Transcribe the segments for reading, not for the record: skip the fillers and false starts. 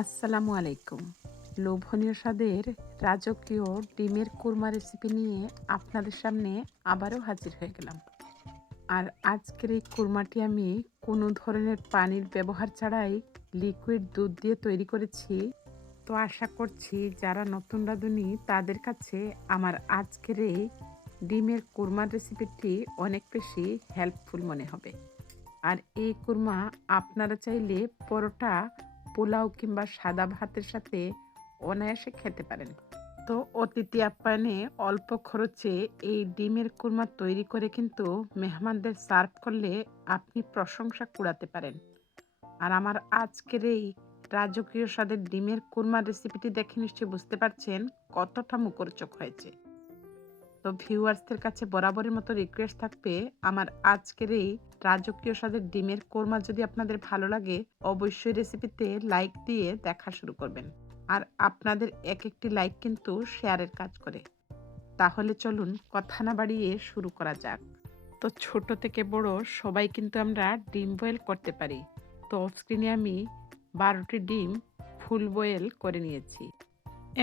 আসসালামু আলাইকুম। লোভনীয় স্বাদের রাজকীয় ডিমের কোরমা রেসিপি নিয়ে আপনাদের সামনে আবারও হাজির হয়ে গেলাম। আর আজকের এই কোরমাটি আমি কোনো ধরনের পানির ব্যবহার ছাড়াই লিকুইড দুধ দিয়ে তৈরি করেছি। তো আশা করছি যারা নতুন রাঁধুনি তাদের কাছে আমার আজকের এই ডিমের কোরমার রেসিপিটি অনেক বেশি হেল্পফুল মনে হবে। আর এই কুরমা আপনারা চাইলে পরোটা, পোলাও কিংবা সাদা ভাতের সাথে অনায়াসে খেতে পারেন। তো অতিথি আপ্যায়নে অল্প খরচে এই ডিমের কুরমা তৈরি করে কিন্তু মেহমানদের সার্ভ করলে আপনি প্রশংসা কুড়াতে পারেন। আর আমার আজকের এই রাজকীয় স্বাদের ডিমের কুরমার রেসিপিটি দেখে নিশ্চয়ই বুঝতে পারছেন কতটা মুখরোচক হয়েছে। তো ভিউয়ার্সদের কাছে বরাবরের মতো রিকোয়েস্ট থাকবে, আমার আজকের এই রাজকীয় স্বাদের ডিমের কোরমা যদি আপনাদের ভালো লাগে অবশ্যই রেসিপিতে লাইক দিয়ে দেখা শুরু করবেন। আর আপনাদের এক একটি লাইক কিন্তু শেয়ারের কাজ করে। তাহলে চলুন কথা না বাড়িয়ে শুরু করা যাক। তো ছোট থেকে বড় সবাই কিন্তু আমরা ডিম বয়েল করতে পারি। তো অফ স্ক্রিনে আমি 12টি ডিম ফুল বয়েল করে নিয়েছি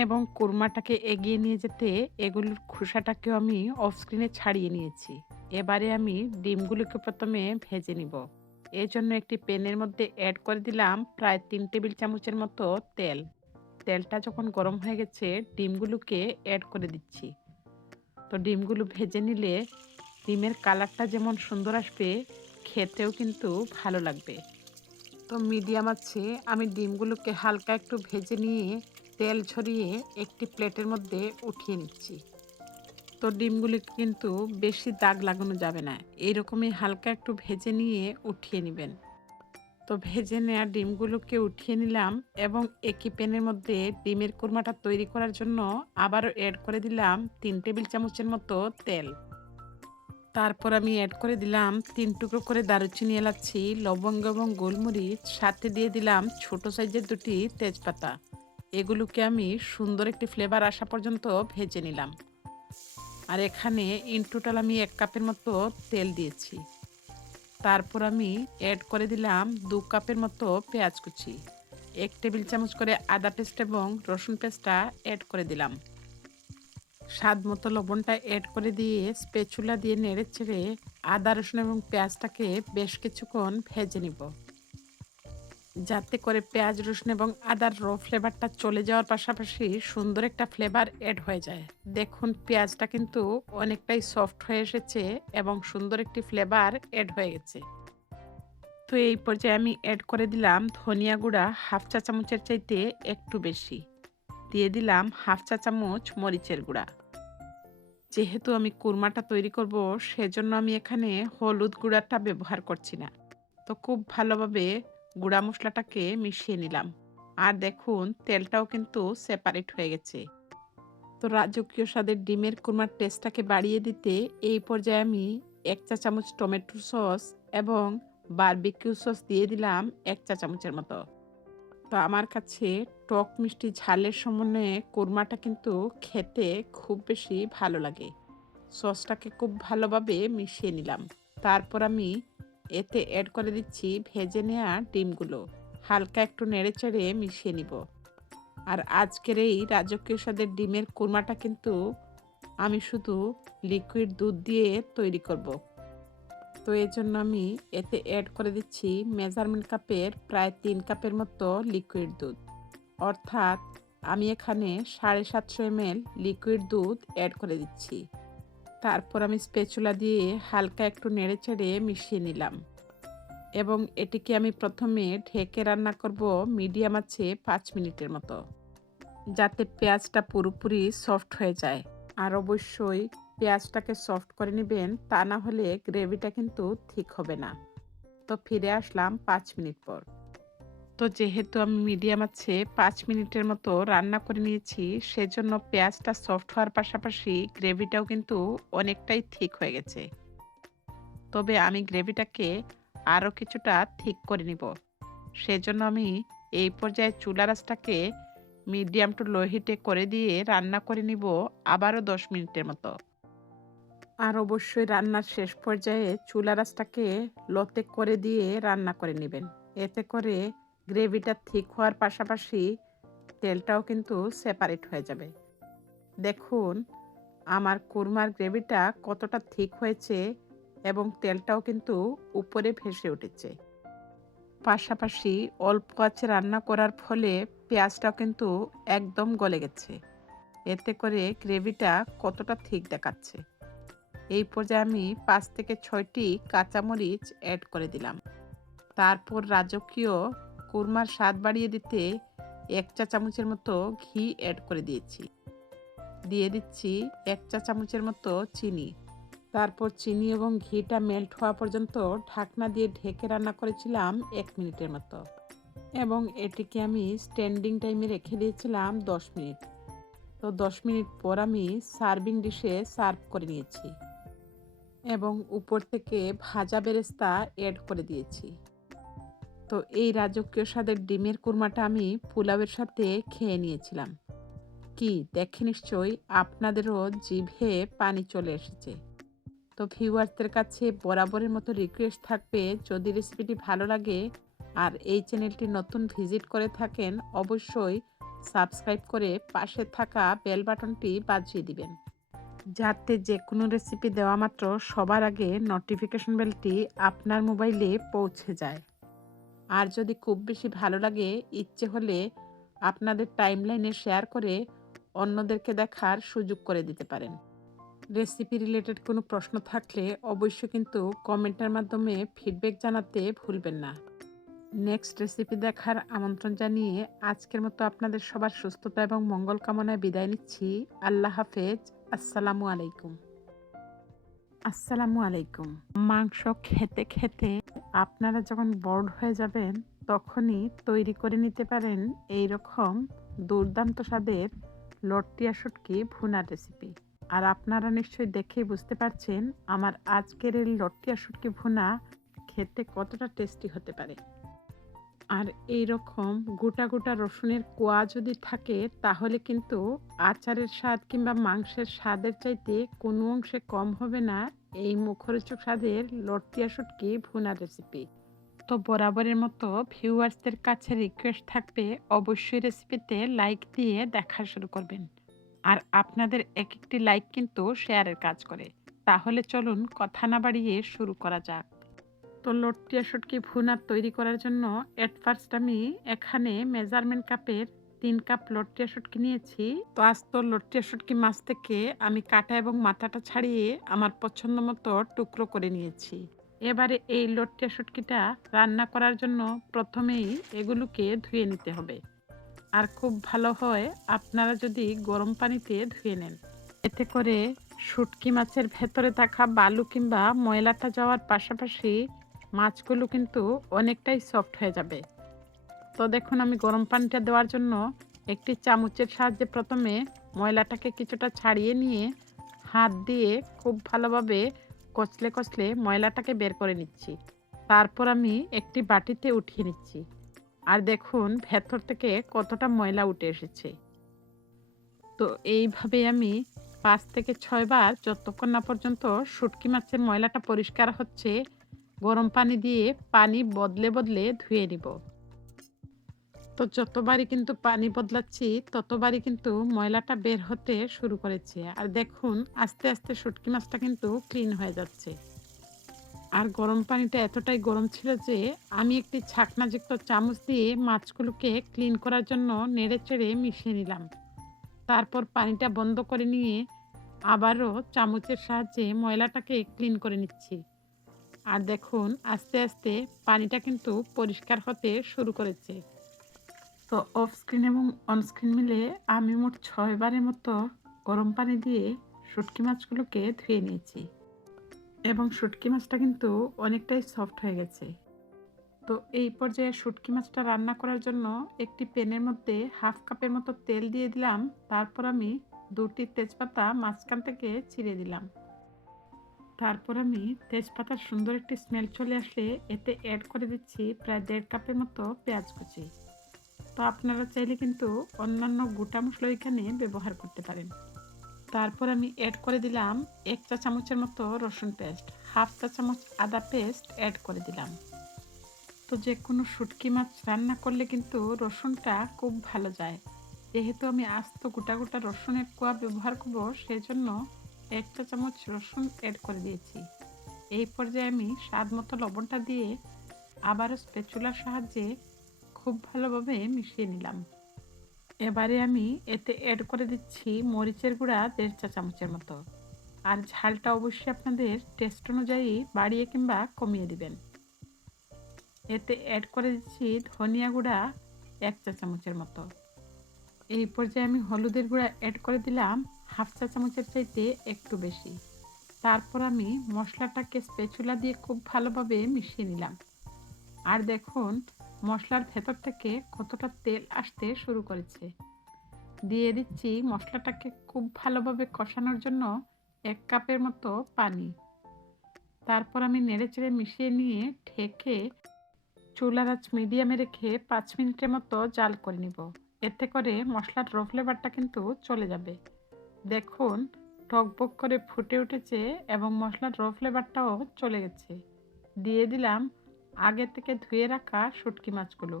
এবং কোরমাটাকে এগিয়ে নিয়ে যেতে এগুলোর খোসাটাকেও আমি অফ স্ক্রিনে ছাড়িয়ে নিয়েছি। এবারে আমি ডিমগুলোকে প্রথমে ভেজে নিব। এর জন্য একটি প্যানের মধ্যে অ্যাড করে দিলাম প্রায় 3 টেবিল চামচের মতো তেল। তেলটা যখন গরম হয়ে গেছে ডিমগুলোকে অ্যাড করে দিচ্ছি। তো ডিমগুলো ভেজে নিলে ডিমের কালারটা যেমন সুন্দর আসবে, খেতেও কিন্তু ভালো লাগবে। তো মিডিয়াম আছে আমি ডিমগুলোকে হালকা একটু ভেজে নিয়ে তেল ঝরিয়ে একটি প্লেটের মধ্যে উঠিয়ে নিচ্ছি। তো ডিমগুলিকে কিন্তু বেশি দাগ লাগানো যাবে না, এইরকমই হালকা একটু ভেজে নিয়ে উঠিয়ে নেবেন। তো ভেজে নেওয়া ডিমগুলোকে উঠিয়ে নিলাম এবং একই প্যানের মধ্যে ডিমের কোরমাটা তৈরি করার জন্য আবারও অ্যাড করে দিলাম 3 টেবিল চামচের মতো তেল। তারপর আমি অ্যাড করে দিলাম 3 টুকরো করে দারুচিনি, এলাচি, লবঙ্গ এবং গোলমরিচ। সাথে দিয়ে দিলাম ছোট সাইজের 2টি তেজপাতা। এগুলোকে আমি সুন্দর একটি ফ্লেভার আসা পর্যন্ত ভেজে নিলাম। আর এখানে ইন টোটাল আমি 1 কাপের মতো তেল দিয়েছি। তারপর আমি অ্যাড করে দিলাম 2 কাপের মতো পেঁয়াজ কুচি। 1 টেবিল চামচ করে আদা পেস্ট এবং রসুন পেস্টটা অ্যাড করে দিলাম। স্বাদ মতো লবণটা অ্যাড করে দিয়ে স্প্যাচুলা দিয়ে নেড়েচেড়ে আদা রসুন এবং পেঁয়াজটাকে বেশ কিছুক্ষণ ভেজে নিব, যাতে করে পেঁয়াজ রসুন এবং আদার ফ্লেভারটা চলে যাওয়ার পাশাপাশি সুন্দর একটা ফ্লেভার অ্যাড হয়ে যায়। দেখুন পেঁয়াজটা কিন্তু অনেকটাই সফট হয়ে এসেছে এবং সুন্দর একটি ফ্লেভার অ্যাড হয়ে গেছে। তো এই পর্যায়ে আমি অ্যাড করে দিলাম ধনিয়া গুঁড়া হাফ চা চামচের চাইতে একটু বেশি, দিয়ে দিলাম হাফ চা চামচ মরিচের গুঁড়া। যেহেতু আমি কুরমাটা তৈরি করব সেজন্য আমি এখানে হলুদ গুঁড়াটা ব্যবহার করছি না। তো খুব ভালোভাবে গুঁড়া মশলাটাকে মিশিয়ে নিলাম। আর দেখুন তেলটাও কিন্তু সেপারেট হয়ে গেছে। তো রাজকীয় স্বাদের ডিমের কুরমার টেস্টটাকে বাড়িয়ে দিতে এই পর্যায়ে আমি 1 চা চামচ টমেটো সস এবং বারবিকিউ সস দিয়ে দিলাম 1 চা চামচের মতো। তো আমার কাছে টক মিষ্টি ঝালের সমন্বয়ে কোরমাটা কিন্তু খেতে খুব বেশি ভালো লাগে। সসটাকে খুব ভালোভাবে মিশিয়ে নিলাম। তারপর আমি এতে অ্যাড করে দিচ্ছি ভেজে নেওয়া ডিমগুলো। হালকা একটু নেড়েচেড়ে মিশিয়ে নিব। আর আজকের এই রাজকীয় স্বাদের ডিমের কোরমাটা কিন্তু আমি শুধু লিকুইড দুধ দিয়ে তৈরি করব। তো এজন্য আমি এতে অ্যাড করে দিচ্ছি মেজারমেন্ট কাপের প্রায় 3 কাপের মতো লিকুইড দুধ। অর্থাৎ আমি এখানে 750 ml লিকুইড দুধ অ্যাড করে দিচ্ছি। তারপর আমি স্প্যাচুলা দিয়ে হালকা একটু নেড়েচেড়ে মিশিয়ে নিলাম এবং এটিকে আমি প্রথমে ঢেকে রান্না করব মিডিয়াম আছে 5 মিনিটের মতো, যাতে পেঁয়াজটা পুরোপুরি সফট হয়ে যায়। আর অবশ্যই পেঁয়াজটাকে সফট করে নেবেন, তা না হলে গ্রেভিটা কিন্তু ঠিক হবে না। তো ফিরে আসলাম 5 মিনিট পর। তো যেহেতু আমি মিডিয়াম আছে 5 মিনিটের মতো রান্না করে নিয়েছি, সেজন্য পেঁয়াজটা সফট হওয়ার পাশাপাশি গ্রেভিটাও কিন্তু অনেকটাই ঠিক হয়ে গেছে। তবে আমি গ্রেভিটাকে আরও কিছুটা ঠিক করে নিব। সেজন্য আমি এই পর্যায়ে চুলার আঁচটাকে মিডিয়াম টু লো হিটে করে দিয়ে রান্না করে নিব আবারও 10 মিনিটের মতো। আর অবশ্যই রান্নার শেষ পর্যায়ে চুলার আঁচটাকে লোতে করে দিয়ে রান্না করে নেবেন। এতে করে গ্রেভিটা ঠিক হওয়ার পাশাপাশি তেলটাও কিন্তু সেপারেট হয়ে যাবে। দেখুন আমার কুরমার গ্রেভিটা কতটা ঠিক হয়েছে এবং তেলটাও কিন্তু উপরে ভেসে উঠেছে। পাশাপাশি অল্প আঁচে রান্না করার ফলে পেঁয়াজটাও কিন্তু একদম গলে গেছে। এতে করে গ্রেভিটা কতটা ঠিক দেখাচ্ছে। এই পর্যায়ে আমি ৫ থেকে ৬টি কাঁচামরিচ অ্যাড করে দিলাম। তারপর রাজকীয় কুরমার স্বাদ বাড়িয়ে দিতে ১ চা চামচের মতো ঘি অ্যাড করে দিয়েছি। দিয়ে দিচ্ছি ১ চা চামচের মতো চিনি। তারপর চিনি এবং ঘিটা মেল্ট হওয়া পর্যন্ত ঢাকনা দিয়ে ঢেকে রান্না করেছিলাম ১ মিনিটের মতো এবং এটিকে আমি স্ট্যান্ডিং টাইমে রেখে দিয়েছিলাম ১০ মিনিট। তো ১০ মিনিট পর আমি সার্ভিং ডিশে সার্ভ করে নিয়েছি এবং উপর থেকে ভাজা বেরেস্তা অ্যাড করে দিয়েছি। তো এই রাজকীয় স্বাদের ডিমের কুরমাটা আমি পোলাওয়ের সাথে খেয়ে নিয়েছিলাম। কি দেখে নিশ্চয়ই আপনাদেরও জিভে পানি চলে এসেছে। তো ভিউয়ার্সদের কাছে বরাবরের মতো রিকোয়েস্ট থাকবে, যদি রেসিপিটি ভালো লাগে আর এই চ্যানেলটি নতুন ভিজিট করে থাকেন অবশ্যই সাবস্ক্রাইব করে পাশে থাকা বেল বাটনটি বাজিয়ে দিবেন, যাতে যে কোনো রেসিপি দেওয়া মাত্র সবার আগে নোটিফিকেশন বেলটি আপনার মোবাইলে পৌঁছে যায়। আর যদি খুব বেশি ভালো লাগে ইচ্ছে হলে আপনাদের টাইমলাইনে শেয়ার করে অন্যদেরকে দেখার সুযোগ করে দিতে পারেন। রেসিপি রিলেটেড কোনো প্রশ্ন থাকলে অবশ্যই কিন্তু কমেন্টের মাধ্যমে ফিডব্যাক জানাতে ভুলবেন না। নেক্সট রেসিপি দেখার আমন্ত্রণ জানিয়ে আজকের মতো আপনাদের সবার সুস্থতা এবং মঙ্গল কামনায় বিদায় নিচ্ছি। আল্লাহ হাফেজ। আসসালামু আলাইকুম। আসসালামু আলাইকুম। মাংস খেতে খেতে আপনারা যখন বোর্ড হয়ে যাবেন তখনই তৈরি করে নিতে পারেন এই রকম দুর্দান্ত স্বাদের লট্টিয়া শুটকি ভুনার রেসিপি। আর আপনারা নিশ্চয়ই দেখেই বুঝতে পারছেন আমার আজকের এই লট্টিয়া শুটকি ভুনা খেতে কতটা টেস্টি হতে পারে। আর এই রকম গোটা গোটা রসুনের কোয়া যদি থাকে তাহলে কিন্তু আচারের স্বাদ কিংবা মাংসের স্বাদের চাইতে কোনো অংশে কম হবে না এই মুখরোচক স্বাদের লট্টিয়া শুটকি ভুনা রেসিপি। তো বরাবরের মতো ভিউয়ার্সদের কাছে রিকোয়েস্ট থাকবে অবশ্যই রেসিপিতে লাইক দিয়ে দেখা শুরু করবেন। আর আপনাদের এক একটি লাইক কিন্তু শেয়ারের কাজ করে। তাহলে চলুন কথা না বাড়িয়ে শুরু করা যাক। তো লট্টিয়া শুটকি ভুনা তৈরি করার জন্য এট ফার্স্ট আমি এখানে মেজারমেন্ট কাপের ৩ কাপ লট্টিয়া শুটকি নিয়েছি। তো আস্ত লট্টিয়া শুটকি মাছ থেকে আমি কাটা এবং মাথাটা ছাড়িয়ে আমার পছন্দ মতো টুকরো করে নিয়েছি। এবারে এই লট্টিয়া শুটকিটা রান্না করার জন্য প্রথমেই এগুলোকে ধুয়ে নিতে হবে। আর খুব ভালো হয় আপনারা যদি গরম পানিতে ধুয়ে নেন, এতে করে শুটকি মাছের ভেতরে থাকা বালু কিংবা ময়লাটা যাওয়ার পাশাপাশি মাছগুলো কিন্তু অনেকটাই সফট হয়ে যাবে। তো দেখুন আমি গরম পানিটা দেওয়ার জন্য একটি চামচের সাহায্যে প্রথমে ময়লাটাকে কিছুটা ছাড়িয়ে নিয়ে হাত দিয়ে খুব ভালোভাবে কচলে কচলে ময়লাটাকে বের করে নিচ্ছি। তারপর আমি একটি বাটিতে উঠিয়ে নিচ্ছি। আর দেখুন ভেতর থেকে কতটা ময়লা উঠে এসেছে। তো এইভাবে আমি ৫ থেকে ৬ বার যতক্ষণ না পর্যন্ত শুটকি মাছের ময়লাটা পরিষ্কার হচ্ছে গরম পানি দিয়ে পানি বদলে বদলে ধুয়ে নিব। তো যতবারই কিন্তু পানি বদলাচ্ছি ততবারই কিন্তু ময়লাটা বের হতে শুরু করেছে। আর দেখুন আস্তে আস্তে শুটকি মাছটা কিন্তু ক্লিন হয়ে যাচ্ছে। আর গরম পানিটা এতটাই গরম ছিল যে আমি একটি ছাকনাযুক্ত চামচ দিয়ে মাছগুলোকে ক্লিন করার জন্য নেড়েচেড়ে মিশিয়ে নিলাম। তারপর পানিটা বন্ধ করে নিয়ে আবারও চামচের সাহায্যে ময়লাটাকে ক্লিন করে নিচ্ছি। আর দেখুন আস্তে আস্তে পানিটা কিন্তু পরিষ্কার হতে শুরু করেছে। তো অফ স্ক্রিন এবং অন স্ক্রিন মিলে আমি মোট ৬ বারের মতো গরম পানি দিয়ে শুটকি মাছগুলোকে ধুয়ে নিয়েছি এবং শুটকি মাছটা কিন্তু অনেকটাই সফট হয়ে গেছে। তো এই পর্যায়ে শুটকি মাছটা রান্না করার জন্য একটি প্যানের মধ্যে হাফ কাপের মতো তেল দিয়ে দিলাম। তারপর আমি ২টি তেজপাতা মাঝখান থেকে ছিঁড়ে দিলাম। তারপর আমি তেজপাতার সুন্দর একটি স্মেল চলে আসলে এতে অ্যাড করে দিচ্ছি প্রায় ১.৫ কাপের মতো পেঁয়াজ কুচি। তো আপনারা চাইলে কিন্তু অন্যান্য গোটা মশলা এখানে ব্যবহার করতে পারেন। তারপর আমি অ্যাড করে দিলাম ১ চা চামচের মতো রসুন পেস্ট, হাফ চা চামচ আদা পেস্ট অ্যাড করে দিলাম। তো তো যে কোনো শুটকি মাছ রান্না করলে কিন্তু রসুনটা খুব ভালো যায়। যেহেতু আমি আস্ত গোটা গোটা রসুনের কোয়া ব্যবহার করব, সেজন্য ১ চা চামচ রসুন এড করে দিয়েছি। এই পর্যায়ে আমি স্বাদ মতো লবণটা দিয়ে আবারও স্প্যাচুলার সাহায্যে খুব ভালোভাবে মিশিয়ে নিলাম। এবারে আমি এতে এড করে দিচ্ছি মরিচের গুঁড়া ১.৫ চা চামচের মতো। আর ঝালটা অবশ্যই আপনাদের টেস্ট অনুযায়ী বাড়িয়ে কিংবা কমিয়ে দিবেন। এতে অ্যাড করে দিচ্ছি ধনিয়া গুঁড়া ১ চা চামচের মতো। এই পর্যায়ে আমি হলুদের গুঁড়া অ্যাড করে দিলাম 1/2 চা চামচের চাইতে একটু বেশি। তারপর আমি মশলাটাকে স্প্যাচুলা দিয়ে খুব ভালোভাবে মিশিয়ে নিলাম। আর দেখুন মশলার ভেতর থেকে কতটা তেল আসতে শুরু করেছে। দিয়ে দিচ্ছি মশলাটাকে খুব ভালোভাবে কষানোর জন্য ১ কাপের মতো পানি। তারপর আমি নেড়েচেড়ে মিশিয়ে নিয়ে ঢেকে চুলার আঁচ মিডিয়ামে রেখে ৫ মিনিটের মতো জাল করে নিব। এতে করে মশলার র ফ্লেভারটা কিন্তু চলে যাবে। দেখুন টকবক করে ফুটে উঠেছে এবং মশলার র ফ্লেভারটাও চলে গেছে। দিয়ে দিলাম আগে থেকে ধুয়ে রাখা শুটকি মাছগুলো।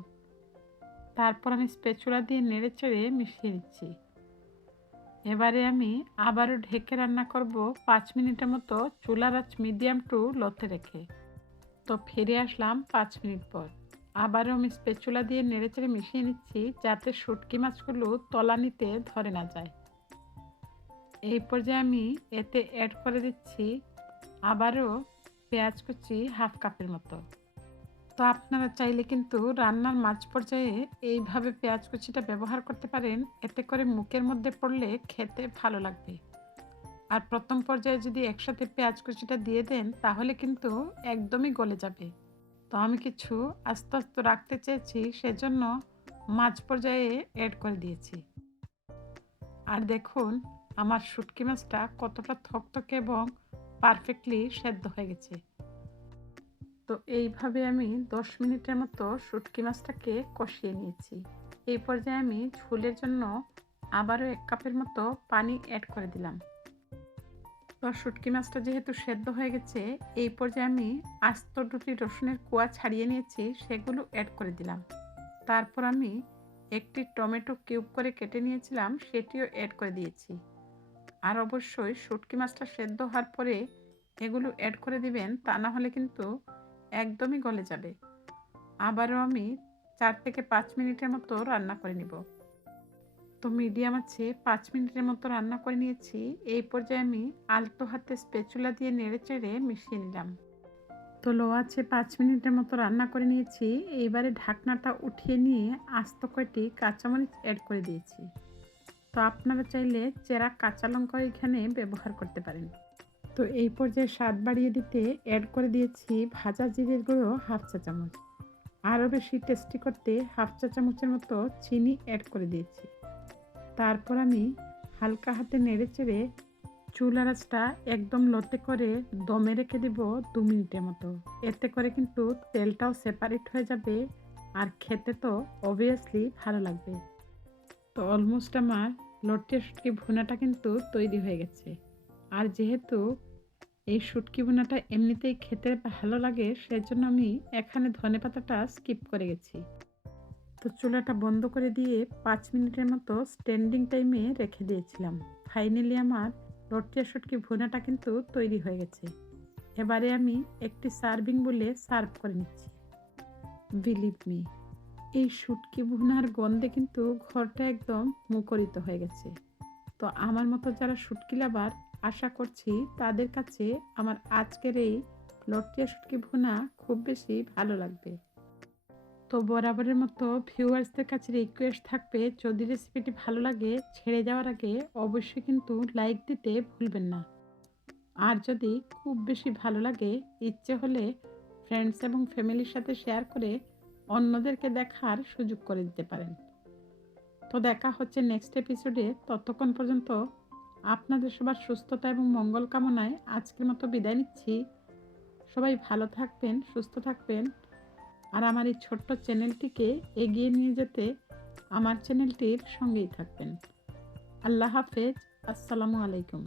তারপর আমি স্প্যাচুলা দিয়ে নেড়েচেড়ে মিশিয়ে নিচ্ছি। এবারে আমি আবারও ঢেকে রান্না করব ৫ মিনিটের মতো চুলার আঁচ মিডিয়াম টু লোতে রেখে। তো ফিরে আসলাম ৫ মিনিট পর। আবারও আমি স্প্যাচুলা দিয়ে নেড়েচেড়ে মিশিয়ে নিচ্ছি যাতে শুটকি মাছগুলো তলানিতে ধরে না যায়। এই পর্যায়ে আমি এতে অ্যাড করে দিচ্ছি আবারও পেঁয়াজ কুচি 1/2 কাপের মতো। তো আপনারা চাইলে কিন্তু রান্নার মাঝ পর্যায়ে এইভাবে পেঁয়াজ কুচিটা ব্যবহার করতে পারেন। এতে করে মুখের মধ্যে পড়লে খেতে ভালো লাগবে। আর প্রথম পর্যায়ে যদি একসাথে পেঁয়াজ কুচিটা দিয়ে দেন তাহলে কিন্তু একদমই গলে যাবে। তো আমি কিছু আস্তে আস্তে রাখতে চেয়েছি, সেজন্য মাঝ পর্যায়ে অ্যাড করে দিয়েছি। আর দেখুন আমার শুটকি মাছটা কতটা থকথকে এবং পারফেক্টলি সেদ্ধ হয়ে গেছে। তো এইভাবে আমি ১০ মিনিটের মতো শুটকি মাছটাকে কষিয়ে নিয়েছি। এই পর্যায়ে আমি ঝোলের জন্য আবারও ১ কাপের মতো পানি অ্যাড করে দিলাম। তো শুটকি মাছটা যেহেতু সেদ্ধ হয়ে গেছে, এই পর্যায়ে আমি আস্ত ২টি রসুনের কোয়া ছাড়িয়ে নিয়েছি, সেগুলো অ্যাড করে দিলাম। তারপর আমি একটি টমেটো কিউব করে কেটে নিয়েছিলাম, সেটিও অ্যাড করে দিয়েছি। আর অবশ্যই শুটকি মাছটা সেদ্ধ হওয়ার পরে এগুলো অ্যাড করে দিবেন, তা না হলে কিন্তু একদমই গলে যাবে। আবারও আমি ৪ থেকে ৫ মিনিটের মতো রান্না করে নিব। তো মিডিয়াম আছে ৫ মিনিটের মতো রান্না করে নিয়েছি। এই পর্যায়ে আমি আলতো হাতে স্প্যাচুলা দিয়ে নেড়েচেড়ে মিশিয়ে নিলাম। তো লো আছে ৫ মিনিটের মতো রান্না করে নিয়েছি। এইবারে ঢাকনাটা উঠিয়ে নিয়ে আস্ত কয়টি কাঁচামরিচ অ্যাড করে দিয়েছি। তো আপনারা চাইলে চেরা কাঁচা লঙ্কা এখানে ব্যবহার করতে পারেন। তো এই পর্যায়ে স্বাদ বাড়িয়ে দিতে অ্যাড করে দিয়েছি ভাজা জিরের গুঁড়ো 1/2 চা চামচ। আরও বেশি টেস্টি করতে 1/2 চা চামচের মতো চিনি অ্যাড করে দিয়েছি। তারপর আমি হালকা হাতে নেড়েচেড়ে চুলার আঁচটা একদম লোতে করে দমে রেখে দেব ২ মিনিটের মতো। এতে করে কিন্তু তেলটাও সেপারেট হয়ে যাবে আর খেতে তো অবভিয়াসলি ভালো লাগবে। তো অলমোস্ট আমার লটকে শুটকি ভুনাটা কিন্তু তৈরি হয়ে গেছে। আর যেহেতু এই শুটকি ভুনাটা এমনিতেই খেতে ভালো লাগে, সেজন্য আমি এখানে ধনেপাতাটা স্কিপ করে গেছি। তো চুলাটা বন্ধ করে দিয়ে ৫ মিনিটের মতো স্ট্যান্ডিং টাইমে রেখে দিয়েছিলাম। ফাইনালি আমার লটকিয়া শুটকি ভুনাটা কিন্তু তৈরি হয়ে গেছে। এবারে আমি একটি সার্ভিং বলে সার্ভ করে নিচ্ছি। বিলিভ মি, এই শুটকি ভুনার গন্ধে কিন্তু ঘরটা একদম মুখরিত হয়ে গেছে। তো আমার মতো যারা শুটকি লাভার, আশা করছি তাদের কাছে আমার আজকের এই লটকিয়া শুটকি ভুনা খুব বেশি ভালো লাগবে। তো বরাবরের মতো ভিউয়ার্সদের কাছে রিকোয়েস্ট থাকবে, যদি রেসিপিটি ভালো লাগে ছেড়ে যাওয়ার আগে অবশ্যই কিন্তু লাইক দিতে ভুলবেন না। আর যদি খুব বেশি ভালো লাগে, ইচ্ছে হলে ফ্রেন্ডস এবং ফ্যামিলির সাথে শেয়ার করে অন্যদেরকে দেখার সুযোগ করে দিতে পারেন। তো দেখা হচ্ছে নেক্সট এপিসোডে। ততক্ষণ পর্যন্ত আপনাদের সবার সুস্থতা এবং মঙ্গল কামনায় আজকের মতো বিদায় নিচ্ছি। সবাই ভালো থাকবেন, সুস্থ থাকবেন। আর আমার এই ছোট্ট চ্যানেলটিকে এগিয়ে নিয়ে যেতে আমার চ্যানেলটির সঙ্গেই থাকবেন। আল্লাহ হাফেজ। আসসালামু আলাইকুম।